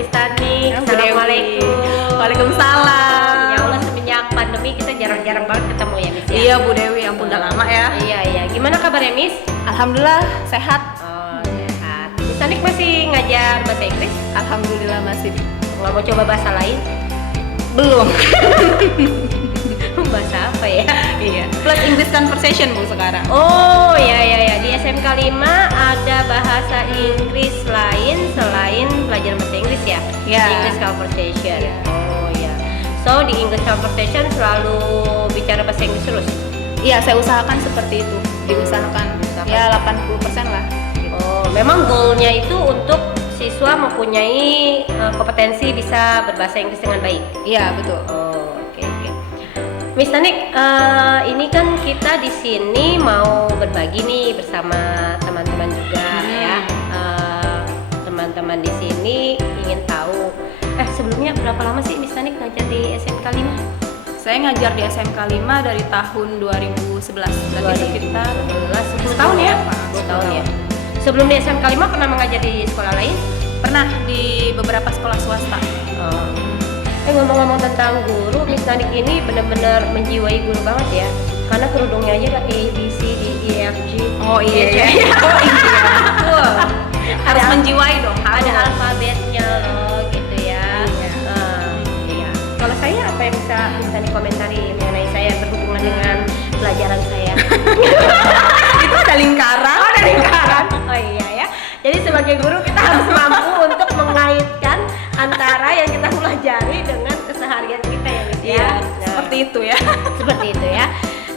Miss Tani. Bu Dewi. Assalamualaikum. Waalaikumsalam. Ya Allah, semenjak pandemi kita jarang-jarang banget ketemu ya Miss ya. Iya Bu Dewi, ampun udah lama ya. Iya. Gimana kabarnya Miss? Alhamdulillah sehat. Oh, sehat. Miss Tani masih ngajar bahasa Inggris? Alhamdulillah masih. Nggak mau coba bahasa lain? Belum. Bahasa apa ya? Iya. Plus English conversation Bu sekarang. Oh ya. Di SMK 5 ada bahasa Inggris lain selain pelajaran bahasa Inggris ya? Ya. English conversation. Ya. Oh ya. So di English conversation selalu bicara bahasa Inggris terus? Iya, saya usahakan seperti itu. Diusahakan. Ya 80% lah. Oh, memang goalnya itu untuk siswa mempunyai kompetensi bisa berbahasa Inggris dengan baik. Iya betul. Oh, oke. Miss Tanik, ini kan kita di sini mau berbagi nih bersama teman-teman juga ya. Teman-teman di sini ingin tahu. Sebelumnya berapa lama sih Miss Tanik ngajar di SMK 5? Saya ngajar di SMK 5 dari tahun 2011. Berarti sekitar 10 tahun ya? 10 tahun ya. Sebelum di SMK 5 pernah mengajar di sekolah lain? Pernah di beberapa sekolah swasta. Ngomong-ngomong tentang guru, Miss Nadik ini benar-benar menjiwai guru banget ya. Karena kerudungnya aja ada A, B, C, D, E, F, G. Oh iya. Oh iya. Harus menjiwai dong. Ada alfabetnya loh gitu ya. Iya. Kalau saya apa yang bisa Miss Nadik komentari mengenai saya berhubungan dengan pelajaran saya? Itu ada lingkaran. Oh, ada lingkaran. Oh iya ya. Jadi sebagai guru kita harus mampu untuk mengaitkan antara yang kita pelajari dengan keseharian kita ya Miss ya. Seperti itu ya. Seperti itu ya.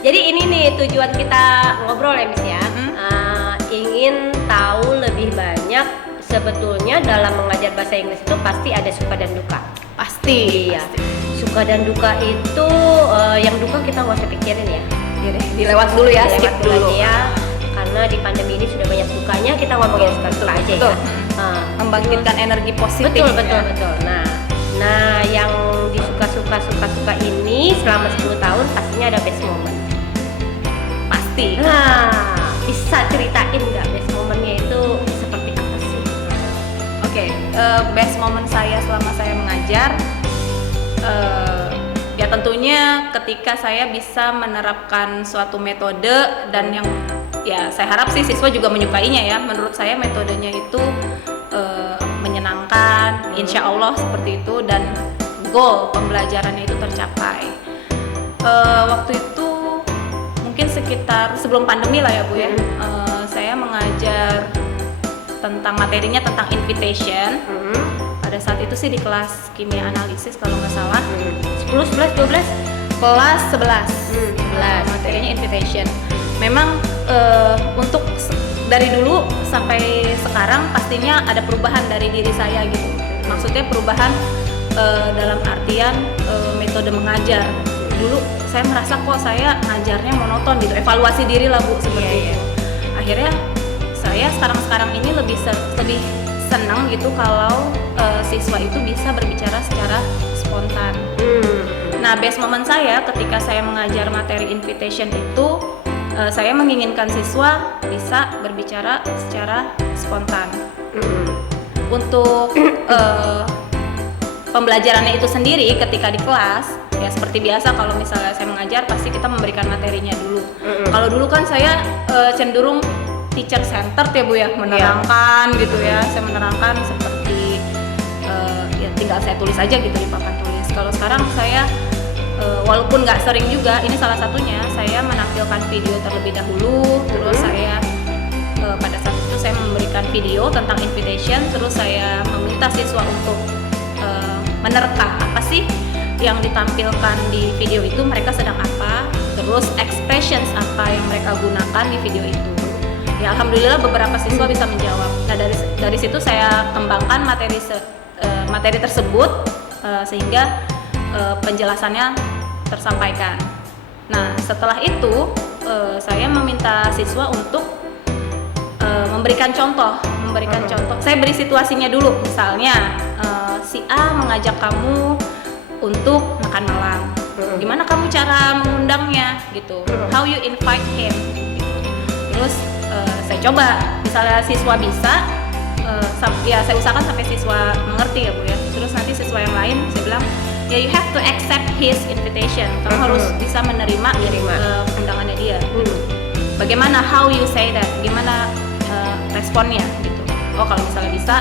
Jadi ini nih tujuan kita ngobrol ya Miss ya. Ingin tahu lebih banyak sebetulnya dalam mengajar bahasa Inggris itu pasti ada suka dan duka. Pasti. Iya. Suka dan duka itu yang duka kita nggak usah pikirin ya. Iya deh, dilewat dulu ya, skip Dilewat dulu aja ya. Karena di pandemi ini sudah banyak dukanya, kita ngomongin suka-suka aja betul. ya. Membangkitkan energi positif. Betul. Nah, yang disuka-suka ini selama 10 tahun pastinya ada best moment. Pasti. Nah, bisa ceritain nggak best momennya itu seperti apa sih? Oke, best moment saya selama saya mengajar, ya tentunya ketika saya bisa menerapkan suatu metode dan yang ya saya harap sih siswa juga menyukainya ya. Menurut saya metodenya itu menyenangkan, insya Allah seperti itu, dan goal pembelajarannya itu tercapai. Waktu itu mungkin sekitar sebelum pandemi lah ya Bu ya. Saya mengajar tentang materinya tentang invitation. Pada saat itu sih di kelas kimia analisis kalau nggak salah. 10, 11, 12? Kelas 11. 11. Materinya invitation. Memang untuk dari dulu sampai sekarang pastinya ada perubahan dari diri saya gitu. Maksudnya perubahan dalam artian metode mengajar. Dulu saya merasa kok saya ngajarnya monoton gitu. Evaluasi diri lah Bu seperti itu. Akhirnya saya sekarang ini lebih senang gitu kalau siswa itu bisa berbicara secara spontan. Nah, best moment saya ketika saya mengajar materi invitation itu, saya menginginkan siswa bisa berbicara secara spontan. Untuk pembelajarannya itu sendiri ketika di kelas, ya seperti biasa kalau misalnya saya mengajar pasti kita memberikan materinya dulu. Kalau dulu kan saya cenderung teacher centered ya Bu ya, menerangkan gitu ya. Saya menerangkan seperti ya tinggal saya tulis aja gitu di papan tulis. Kalau sekarang saya walaupun nggak sering juga, ini salah satunya saya menampilkan video terlebih dahulu. Terus saya pada saat itu saya memberikan video tentang invitation. Terus saya meminta siswa untuk menerka apa sih yang ditampilkan di video itu, mereka sedang apa, terus expressions apa yang mereka gunakan di video itu. Ya alhamdulillah beberapa siswa bisa menjawab. Nah dari situ saya kembangkan materi tersebut sehingga penjelasannya tersampaikan. Nah setelah itu saya meminta siswa untuk memberikan contoh. Saya beri situasinya dulu, misalnya si A mengajak kamu untuk makan malam. Gimana kamu cara mengundangnya gitu? How you invite him? Gitu. Terus saya coba, misalnya siswa bisa, ya saya usahakan sampai siswa mengerti ya Bu ya. Terus nanti siswa yang lain saya bilang ya you have to accept his invitation. Kamu harus bisa menerima undangannya dia. Bagaimana how you say that? Gimana responnya gitu. Oh kalau misalnya bisa,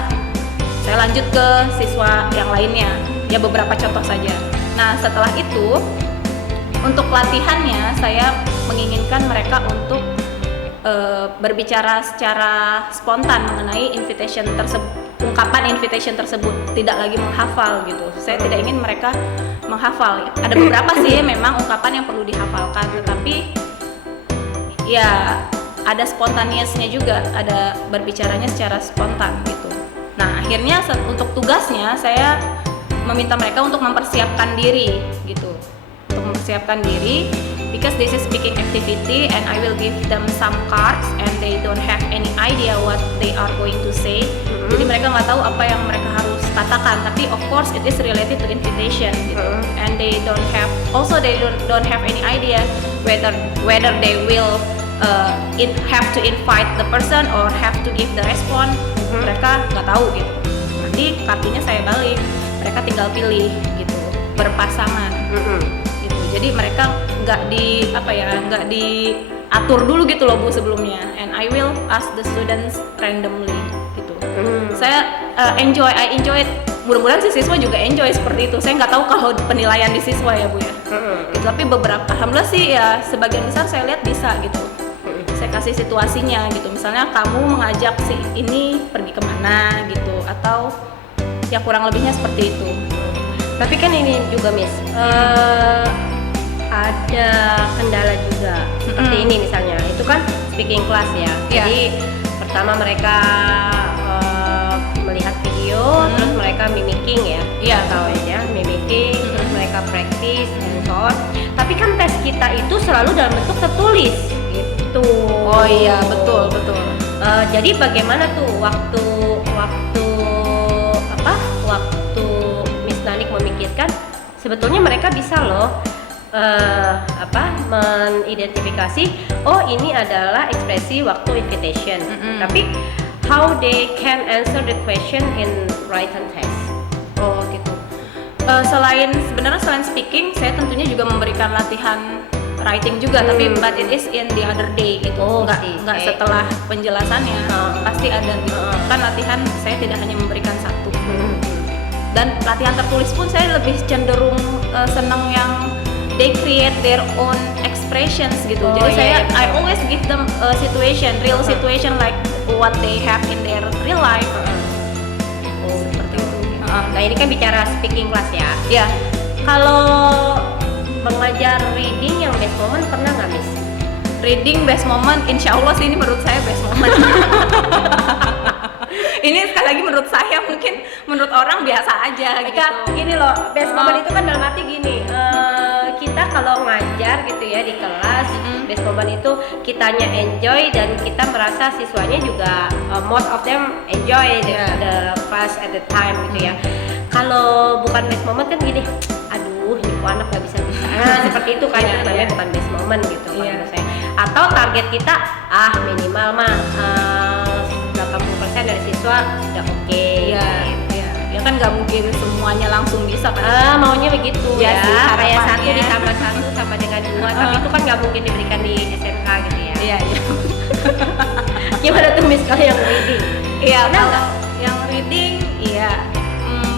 saya lanjut ke siswa yang lainnya. Ya beberapa contoh saja. Nah setelah itu untuk latihannya saya menginginkan mereka untuk berbicara secara spontan mengenai ungkapan invitation tersebut, tidak lagi menghafal gitu. Saya tidak ingin mereka menghafal. Ada beberapa sih memang ungkapan yang perlu dihafalkan, tetapi ya ada spontaneousnya juga, ada berbicaranya secara spontan gitu. Nah akhirnya untuk tugasnya saya meminta mereka untuk mempersiapkan diri gitu, untuk mempersiapkan diri. Because this is speaking activity and I will give them some cards and they don't have any idea what they are going to say. Jadi mereka nggak tahu apa yang mereka harus katakan. Tapi of course it is related to invitation gitu. And they don't have have any idea whether they will have to invite the person or have to give the response. Mereka nggak tahu gitu. Nanti kartunya saya balik. Mereka tinggal pilih gitu, berpasangan. Jadi mereka nggak diatur dulu gitu loh Bu sebelumnya. And I will ask the students randomly gitu. Saya I enjoy it. Mudah-mudahan si siswa juga enjoy seperti itu. Saya nggak tahu kalau penilaian di siswa ya Bu ya. Gitu, tapi beberapa, alhamdulillah sih ya sebagian besar saya lihat bisa gitu. Saya kasih situasinya gitu. Misalnya kamu mengajak si ini pergi kemana gitu, atau ya kurang lebihnya seperti itu. Tapi kan ini juga Miss, ada kendala juga seperti ini misalnya, itu kan speaking class ya. Jadi pertama mereka melihat video, terus mereka mimicking ya, tahu ya, mimicking, terus mereka practice and so on. Tapi kan tes kita itu selalu dalam bentuk tertulis gitu. Oh iya, betul. Jadi bagaimana tuh waktu Miss Nanik memikirkan, sebetulnya mereka bisa loh mengidentifikasi, oh ini adalah ekspresi waktu invitation. Tapi how they can answer the question in written text. Oh gitu. Selain speaking, saya tentunya juga memberikan latihan writing juga, tapi but it is in the other day gitu. Nggak setelah penjelasannya, pasti ada gitu. Kan latihan saya tidak hanya memberikan satu. Dan latihan tertulis pun saya lebih cenderung senang yang they create their own expressions gitu. Jadi I always give them a real situation like what they have in their real life. Seperti itu. Nah ini kan bicara speaking class ya. Ya. Kalau mengajar reading yang best moment pernah nggak Miss? Reading best moment, insya Allah sih ini menurut saya best moment. Ini sekali lagi menurut saya, mungkin menurut orang biasa aja gitu. Gini loh, best moment itu kan dalam arti gini, kita kalau ngajar gitu ya di kelas, best moment itu kitanya enjoy dan kita merasa siswanya juga most of them enjoy the class at the time gitu ya. Kalau bukan best moment kan gini, aduh ini kok anak gak bisa-bisa. Seperti itu kan, itu namanya bukan best moment gitu menurut saya. Atau target kita minimal mah 80% dari siswa udah oke. Ya kan nggak mungkin semuanya langsung bisa kan? Maunya begitu ya. Kayak 1 ditambah 1 sama dengan 2, tapi itu kan nggak mungkin diberikan di SMK gitu ya. Iya. Gimana tuh Miss kalau yang reading? Iya, kalau yang reading,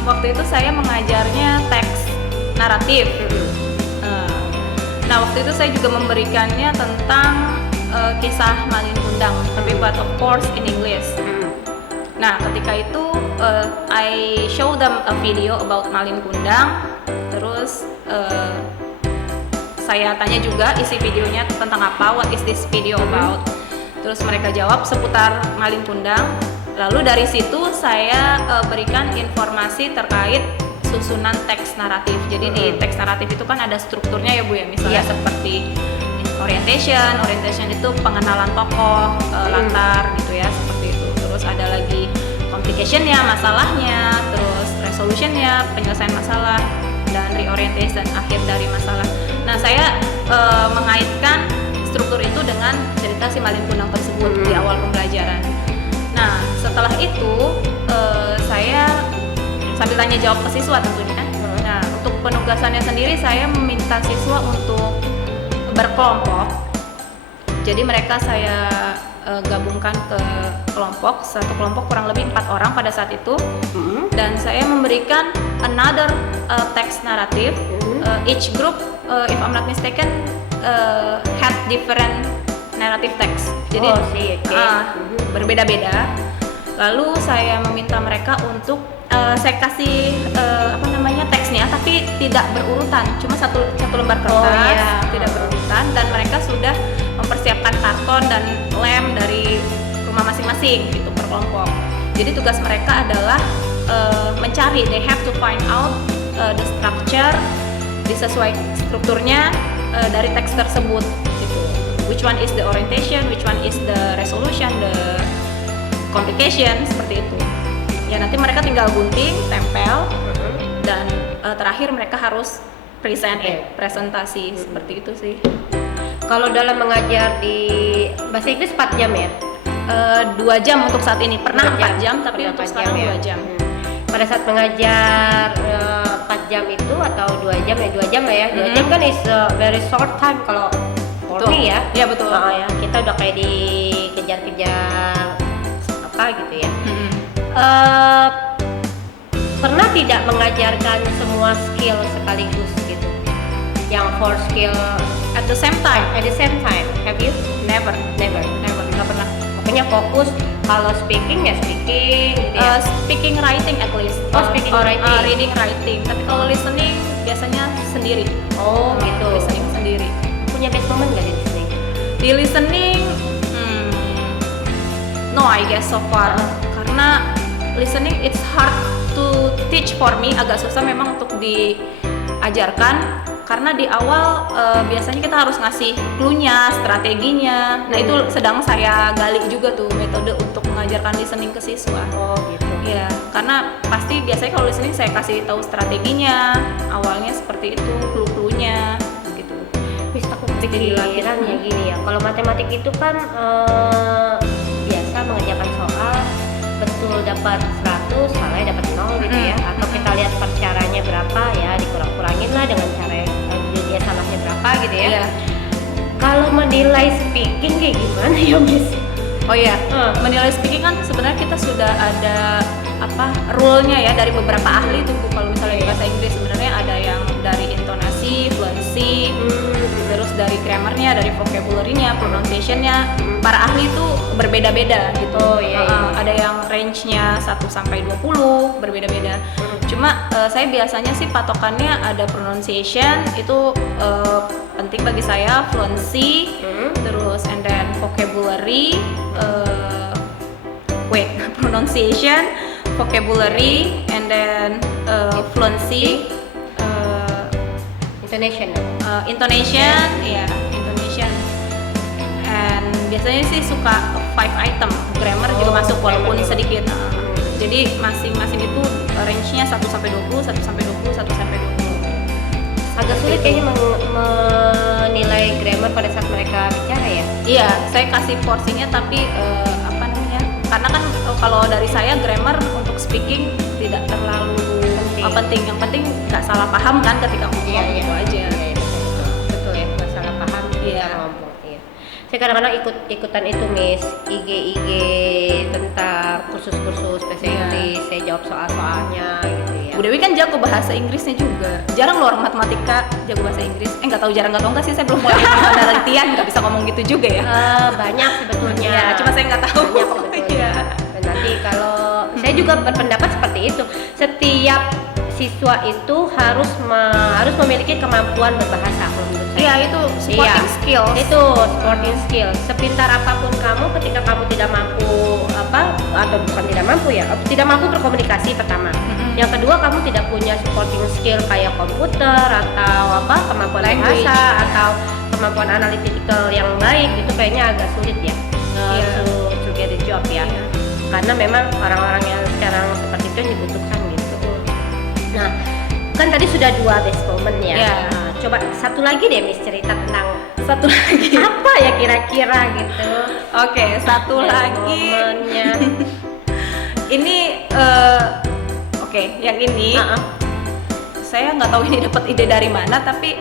waktu itu saya mengajarnya teks naratif. Nah waktu itu saya juga memberikannya tentang kisah Malin Kundang, tapi but of course in English. Nah ketika itu I show them a video about Malin Kundang, terus saya tanya juga isi videonya tentang apa, what is this video about. Terus mereka jawab seputar Malin Kundang. Lalu dari situ saya berikan informasi terkait susunan teks naratif. Jadi di teks naratif itu kan ada strukturnya ya Bu ya, misalnya seperti orientation itu pengenalan tokoh, latar gitu ya, seperti itu. Terus ada lagi complication-nya, masalahnya, terus resolution-nya, penyelesaian masalah, dan reorientation, akhir dari masalah. Nah saya mengaitkan struktur itu dengan cerita si Malin Kundang tersebut di awal pembelajaran. Nah setelah itu sambil tanya jawab ke siswa tentunya. Nah, untuk penugasannya sendiri saya meminta siswa untuk berkelompok. Jadi mereka saya gabungkan ke kelompok, satu kelompok kurang lebih 4 orang pada saat itu. Dan saya memberikan another text narrative. Each group, if I'm not mistaken, had different narrative text. Jadi berbeda-beda. Lalu saya meminta mereka untuk saya kasih teksnya, tapi tidak berurutan, cuma satu lembar kertas, tidak berurutan, dan mereka sudah mempersiapkan karton dan lem dari rumah masing-masing gitu per kelompok. Jadi tugas mereka adalah mencari, they have to find out the structure, disesuai strukturnya dari teks tersebut gitu. Which one is the orientation, which one is the resolution, the complication, seperti itu. Ya nanti mereka tinggal gunting, tempel, dan terakhir mereka harus presentasi seperti itu sih. Kalau dalam mengajar di bahasa Inggris 4 jam ya? 2 jam untuk saat ini, pernah 4 jam, tapi untuk sekarang 2 jam. Pada saat mengajar 4 jam itu atau 2 jam ya, 2 jam lah ya. 2 jam kan is a very short time kalau for me ya. Iya betul. Ya, kita udah kayak dikejar-kejar apa gitu ya. Pernah tidak mengajarkan semua skill sekaligus gitu? Yang 4 skill At the same time, have you? never, nggak pernah. Pokoknya fokus kalau speaking ya speaking gitu ya. Speaking, writing at least. Speaking, writing. Reading, writing. Tapi kalau listening biasanya sendiri. Gitu. Listening sendiri. Punya best moment nggak di listening? Di listening, no I guess so far. Karena listening it's hard to teach for me, agak susah memang untuk diajarkan. Karena di awal biasanya kita harus ngasih clue-nya, strateginya. Nah itu sedang saya gali juga tuh metode untuk mengajarkan listening ke siswa. Gitu. Ya, karena pasti biasanya kalau listening saya kasih tahu strateginya, awalnya seperti itu, clue-cluenya gitu. Wis aku kepikiran ya gini ya. Kalau matematik itu kan biasa mengerjakan soal betul dapat 100, salahnya dapat 0 gitu ya. Atau kita lihat caranya berapa ya, dikurang-kurangin lah dengan cara yang dia salahnya berapa gitu ya. Kalau menilai speaking kayak gimana ya Miss? Oh iya, menilai speaking kan sebenarnya kita sudah ada rule-nya ya dari beberapa ahli tuh. Kalau misalnya di bahasa Inggris sebenarnya ada yang dari intonasi, fluency, terus dari grammar-nya, dari vocabulary-nya, pronunciation-nya. Para ahli itu berbeda-beda gitu. Ada yang range-nya 1 sampai 20, berbeda-beda. Cuma saya biasanya sih patokannya ada pronunciation itu penting bagi saya, fluency, terus and then vocabulary, pronunciation, vocabulary, and then fluency, intonation, intonation. And biasanya sih suka 5 item, grammar juga masuk walaupun sedikit. Jadi masing-masing itu range-nya 1 sampai 20, 1 sampai 20, 1 sampai 20. Agak sulit kayaknya menilai grammar pada saat mereka bicara ya. Iya, saya kasih porsinya tapi karena kan kalau dari saya grammar untuk speaking tidak terlalu penting. Yang penting nggak salah paham kan ketika ngomong itu aja. Betul ya, nggak salah paham ketika ngomong. Saya kadang-kadang ikutan itu Miss, IG tentang kursus-kursus bahasa Inggris, saya jawab soal-soalnya gitu ya. Bu Dewi kan jago bahasa Inggrisnya juga. Jarang loh orang matematika jago bahasa Inggris. Nggak tahu enggak sih, saya belum mulai penelitian, nggak bisa ngomong gitu juga ya. Banyak sebetulnya. Ya, cuma saya nggak tahu. Banyak sebetulnya. Dan nanti kalau saya juga berpendapat seperti itu. Setiap siswa itu harus memiliki kemampuan berbahasa menurut saya. Iya, itu supporting skill. Itu supporting skill. Sepintar apapun kamu, ketika kamu tidak mampu atau bukan tidak mampu ya, tidak mampu berkomunikasi pertama. Yang kedua, kamu tidak punya supporting skill kayak komputer atau kemampuan bahasa atau kemampuan analytical yang baik, itu kayaknya agak sulit ya. To get a job ya. Karena memang orang-orang yang sekarang seperti itu yang dibutuhkan gitu. Nah, kan tadi sudah 2 best moment ya. Nah, coba satu lagi deh Miss, cerita tentang satu lagi. Apa ya kira-kira gitu? Oke, satu best lagi. momennya. Ini Oke, yang ini saya nggak tahu ini dapat ide dari mana, tapi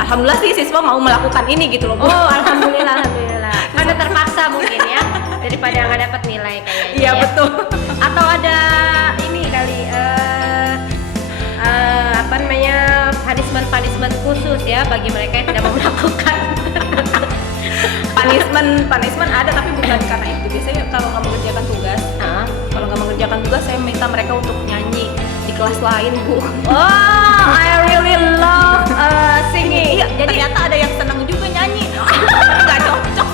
alhamdulillah sih siswa mau melakukan ini gitu loh Bu. Oh, alhamdulillah, alhamdulillah. Karena terpaksa mungkin ya, daripada nggak dapat nilai kayaknya. Iya ya. betul. Atau ada ini kali apa namanya, punishment khusus ya bagi mereka yang tidak mau melakukan. punishment ada, tapi bukan karena itu. Biasanya kalau nggak mengerjakan tugas, kalau nggak mengerjakan tugas saya minta mereka untuk nyanyi di kelas lain Bu. Oh, I really love singing. Iya, jadi ternyata ada yang senang juga nyanyi. Nggak cocok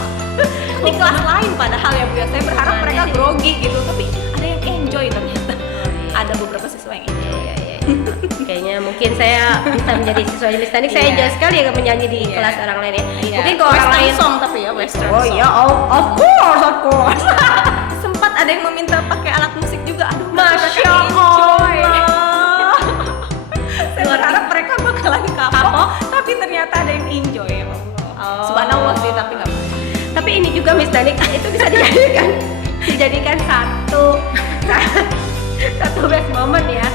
di kelas lain padahal ya Bu ya. Saya berharap mereka grogi gitu, tapi ada yang enjoy ternyata. Ada beberapa siswa yang enjoy. Kayaknya mungkin saya bisa menjadi siswa Miss Tanik. Saya enjoy sekali ya menyanyi di kelas orang lain ya. Mungkin kalau orang lain song, tapi ya western oh song. iya, of course. Sempat ada yang meminta pakai alat musik juga. Aduh, Masya Allah. Saya Luar berharap mereka bakalan kapok, tapi ternyata ada yang enjoy ya Allah. Subhanallah sih, tapi nggak apa-apa. Tapi ini juga Miss Tanik itu bisa dijadikan satu best moment ya.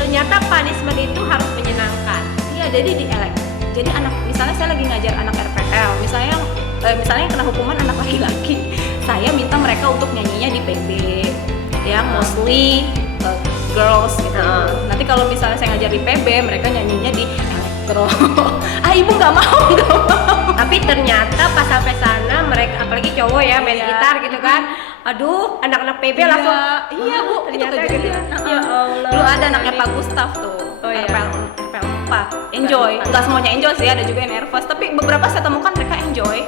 Ternyata punishment itu harus menyenangkan. Iya, jadi anak, misalnya saya lagi ngajar anak RPL, misalnya yang kena hukuman anak laki-laki, saya minta mereka untuk nyanyinya di PB, yang mostly girls gitu. Nanti kalau misalnya saya ngajar di PB, mereka nyanyinya di elektro. Ibu nggak mau. Tapi ternyata pas sampai sana mereka, apalagi cowok ya, main gitar gitu kan. Aduh, anak-anak PB langsung. Iya Bu, ternyata itu kejadian. Ya Allah. Dulu ada anaknya Pak Gustaf tuh. Oh, iya. RPL 4. Enjoy. Enggak semuanya enjoy sih, ada juga yang nervous, tapi beberapa saya temukan mereka enjoy.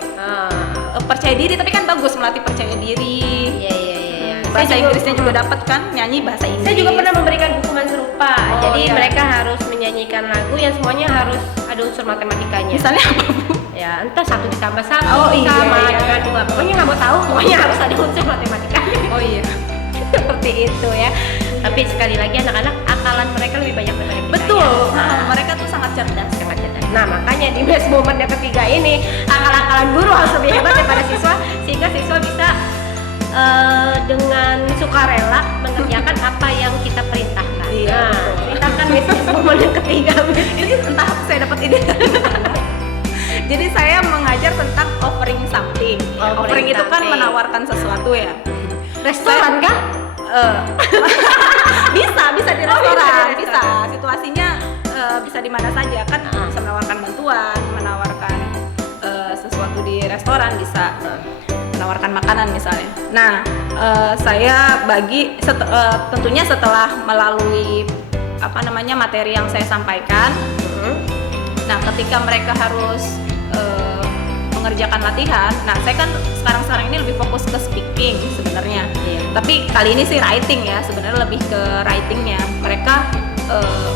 Percaya diri, tapi kan bagus melatih percaya diri. Iya. Bahasa Inggrisnya juga dapat kan, nyanyi bahasa Inggris. Saya juga pernah memberikan hukuman serupa. Jadi iya. mereka harus menyanyikan lagu yang semuanya harus ada unsur matematikanya. Misalnya apa Bu? Ya, entah 1 ditambah 1 Oh, iya, sama iya. dengan 2. Pokoknya nggak mau tahu, pokoknya harus ada unsur matematikanya. Oh iya. Seperti itu ya. Tapi sekali lagi anak-anak akalan mereka lebih banyak daripada kita. Betul. Ya. Mereka tuh sangat cerdas. Nah, makanya di best moment yang ketiga ini akal-akalan guru harus lebih hebat daripada siswa, sehingga siswa bisa dengan sukarela mengerjakan apa yang kita perintahkan. Iya, Nah, betul. ceritakan best moment yang ketiga. Ini entah saya dapat ide dari mana. Jadi saya mengajar tentang offering something. Offering itu kan something. menawarkan sesuatu ya. Restoran kah? Bisa di Oh, restoran, bisa di bisa. restoran. Situasinya bisa di mana saja kan, bisa menawarkan bantuan, menawarkan sesuatu di restoran, bisa menawarkan makanan misalnya. Nah, saya bagi tentunya setelah melalui materi yang saya sampaikan. Nah, ketika mereka harus mengerjakan latihan, nah saya kan sekarang ini lebih fokus ke speaking sebenarnya. Tapi kali ini sih writing ya, sebenarnya lebih ke writingnya. Mereka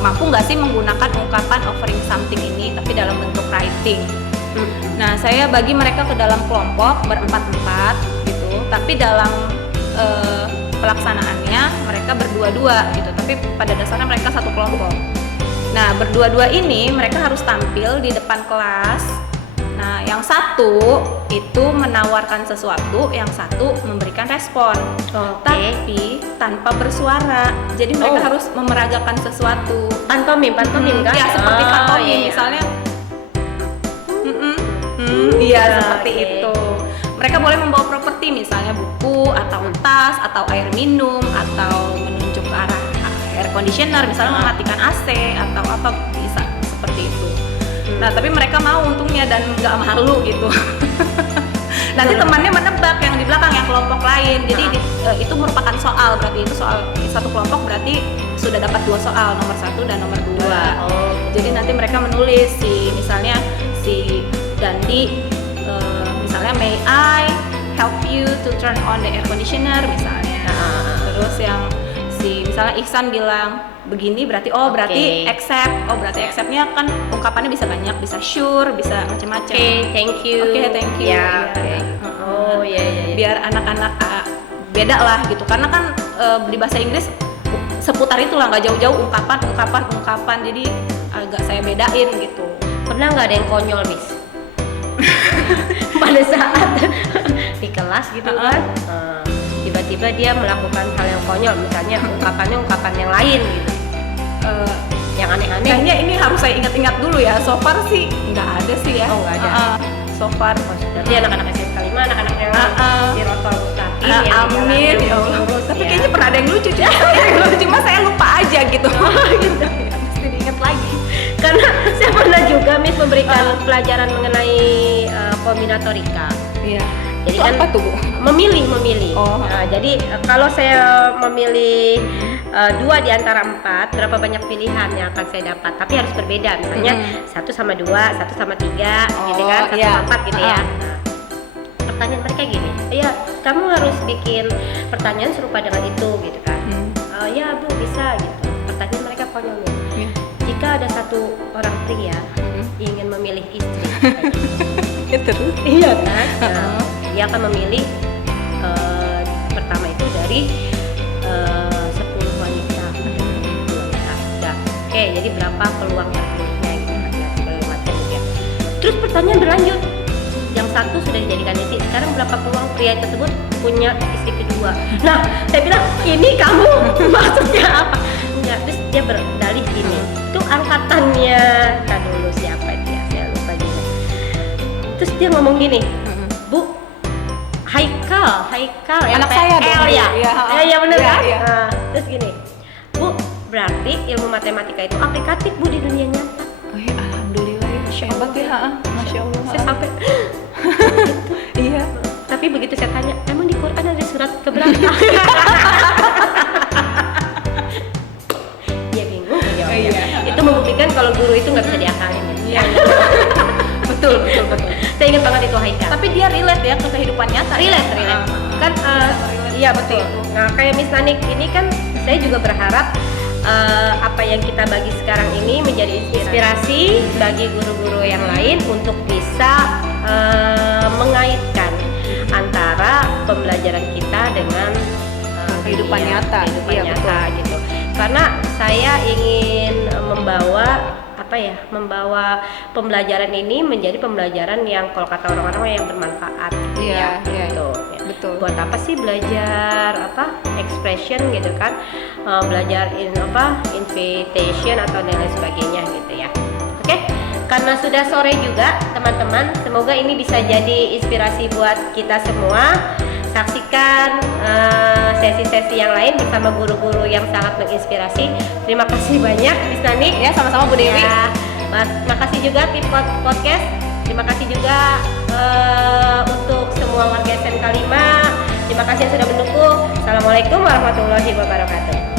mampu nggak sih menggunakan ungkapan offering something ini, tapi dalam bentuk writing. Nah, saya bagi mereka ke dalam kelompok berempat-empat gitu, tapi dalam pelaksanaannya mereka berdua-dua gitu, tapi pada dasarnya mereka satu kelompok. Nah, berdua-dua ini mereka harus tampil di depan kelas. Nah, yang satu itu menawarkan sesuatu, yang satu memberikan respon, tapi tanpa bersuara. Jadi mereka harus memeragakan sesuatu. Pantomim kan? Ya, seperti pantomim, iya. misalnya. Iya, seperti itu. Mereka boleh membawa properti, misalnya buku atau tas atau air minum atau menunjuk ke arah air conditioner, misalnya mematikan AC atau apa, bisa seperti itu. Nah, tapi mereka mau untungnya dan nggak malu gitu. Nanti temannya menebak yang di belakang, yang kelompok lain. Jadi itu merupakan soal, berarti itu soal satu kelompok berarti sudah dapat 2 soal, nomor 1 dan nomor 2. Jadi nanti mereka menulis misalnya si Dandi, misalnya may I help you to turn on the air conditioner misalnya. Terus yang misalnya Ihsan bilang begini, berarti berarti accept. Berarti acceptnya kan ungkapannya bisa banyak, bisa sure, bisa macam-macam. Thank you. Thank you. Ya, iya. Biar anak-anak beda lah gitu, karena kan di bahasa Inggris seputar itulah, nggak jauh-jauh ungkapan. Jadi agak saya bedain gitu. Pernah nggak ada yang konyol, Miss? Pada saat di kelas gitu kan, tiba-tiba dia melakukan hal yang konyol, misalnya ungkapannya ungkapan yang lain gitu, yang aneh-aneh. Kayaknya ini harus saya ingat-ingat dulu ya. So far sih nggak ada sih ya. Oh, nggak ada. So far. Berarti anak-anak SMK 5, anak-anak yang dirotol mustaqim yang di Amin jalan ya yang Allah. lurus, Tapi ya. kayaknya pernah ada yang lucu cuma saya lupa aja gitu. Mesti diingat lagi. Karena saya pernah juga Miss memberikan pelajaran mengenai kombinatorika. Iya. Jadi Itu kan apa tuh, Bu? memilih. Oh. Nah, jadi kalau saya memilih 2 di antara 4, berapa banyak pilihan yang akan saya dapat? Tapi harus berbeda, misalnya 1 sama 2, 1 sama 3, gitu kan, 1 iya. sama 4 gitu ya. Nah, pertanyaan mereka gini, ya kamu harus bikin pertanyaan serupa dengan itu gitu kan. Ya Bu bisa gitu. Pertanyaan mereka konyol nih. Iya. Jika ada satu orang pria ingin memilih istri, Terus? iya kan? Nah, dia akan memilih pertama itu dari 10 wanita atau 20 wanita. Nah, oke, jadi berapa peluang terpilihnya gitu kan? Ya, segala macam ya. Terus pertanyaan berlanjut. Yang satu sudah dijadikan istri, sekarang berapa peluang pria tersebut punya istri kedua? Nah, saya bilang, ini kamu maksudnya apa? Enggak, terus dia berdalih gini, itu angkatannya, kan dulu siapa dia, saya lupa juga. Terus dia ngomong gini, Bu, Haikal Anak saya dong, MTL ya? iya. Ya bener Iya, kan? iya. Nah, terus gini, Bu, berarti ilmu matematika itu aplikatif Bu di dunia nyata. Oh ya, alhamdulillah ya. Hebat ya, Masya Allah. Saya sampai Iya. tapi begitu saya tanya, emang di Quran ada surat keberapa? Dia bingung jawabnya. Iya. Itu membuktikan kalau guru itu nggak bisa diakalin. Iya. betul. Saya ingat banget itu Haikal. Tapi dia relate ya ke kehidupan nyata. relate. Kan iya betul. Nah, kayak Miss Nanik ini kan saya juga berharap apa yang kita bagi sekarang ini menjadi inspirasi bagi guru-guru yang lain untuk bisa mengaitkan antara pembelajaran kita dengan Kehidupan dunia, nyata. kehidupan Iya, nyata gitu. Karena saya ingin membawa pembelajaran ini menjadi pembelajaran yang kalau kata orang-orang yang bermanfaat. Iya, gitu. Ya. betul. Buat apa sih belajar expression gitu kan? Belajar invitation atau dan lain sebagainya gitu ya. Oke, karena sudah sore juga teman-teman, semoga ini bisa jadi inspirasi buat kita semua. Saksikan sesi-sesi yang lain bersama guru-guru yang sangat menginspirasi. Terima kasih banyak Miss Nani. Ya, sama-sama Bu Dewi. Ya, terima kasih juga tim podcast. Terima kasih juga untuk semua warga SMK 5. Terima kasih yang sudah mendukung. Assalamualaikum warahmatullahi wabarakatuh.